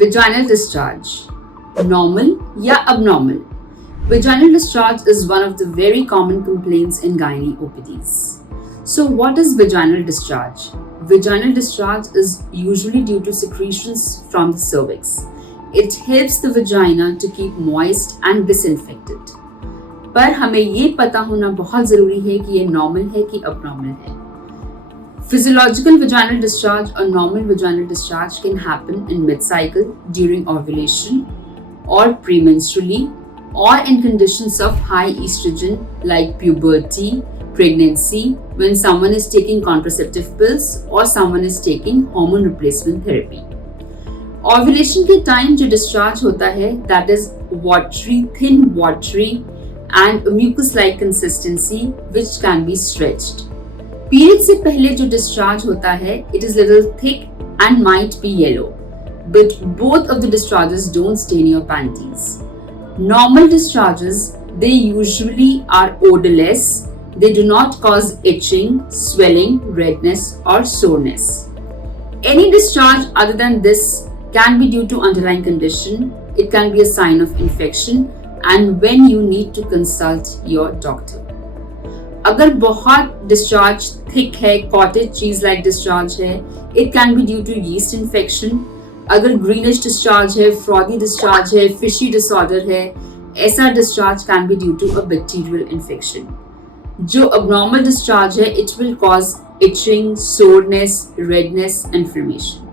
Vaginal discharge, normal या abnormal? Vaginal discharge is one of the very common complaints in gynae OPDs. So what is vaginal discharge? Vaginal discharge is usually due to secretions from the cervix. It helps the vagina to keep moist and disinfected. पर हमें ये पता होना बहुत ज़रूरी है कि ये नॉर्मल है कि abnormal है. Physiological vaginal discharge or normal vaginal discharge can happen in mid-cycle, during ovulation, or premenstrually, or in conditions of high estrogen like puberty, pregnancy, when someone is taking contraceptive pills or someone is taking hormone replacement therapy. Ovulation के time जो discharge होता है, that is watery, thin watery and mucus-like consistency which can be stretched. Period से पहले जो discharge होता है it is little thick and might be yellow, but both of the discharges don't stain your panties. Normal discharges, they usually are odorless. They do not cause itching, swelling, redness or soreness. Any discharge other than this can be due to underlying condition. It can be a sign of infection and when you need to consult your doctor. अगर बहुत discharge thick है, cottage cheese like discharge है, it can be due to yeast infection. अगर greenish discharge है, frothy discharge है, fishy disorder है, ऐसा discharge can be due to a bacterial infection. जो अबनॉर्मल डिस्चार्ज है, it will cause itching, soreness, redness, inflammation.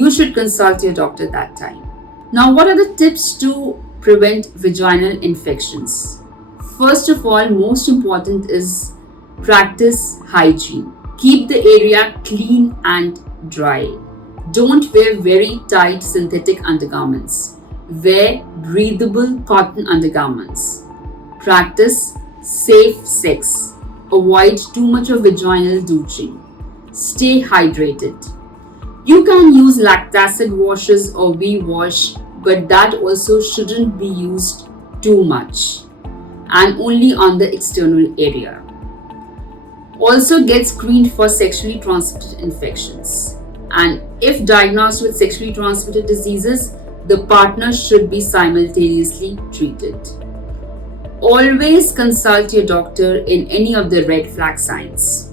You should consult your doctor that time. Now, what are the tips to prevent vaginal infections? First of all, most important is practice hygiene. Keep the area clean and dry. Don't wear very tight synthetic undergarments. Wear breathable cotton undergarments. Practice safe sex. Avoid too much of vaginal douching. Stay hydrated. You can use lactacid washes or V-wash, but that also shouldn't be used too much and only on the external area. Also get screened for sexually transmitted infections. And if diagnosed with sexually transmitted diseases, the partner should be simultaneously treated. Always consult your doctor in any of the red flag signs.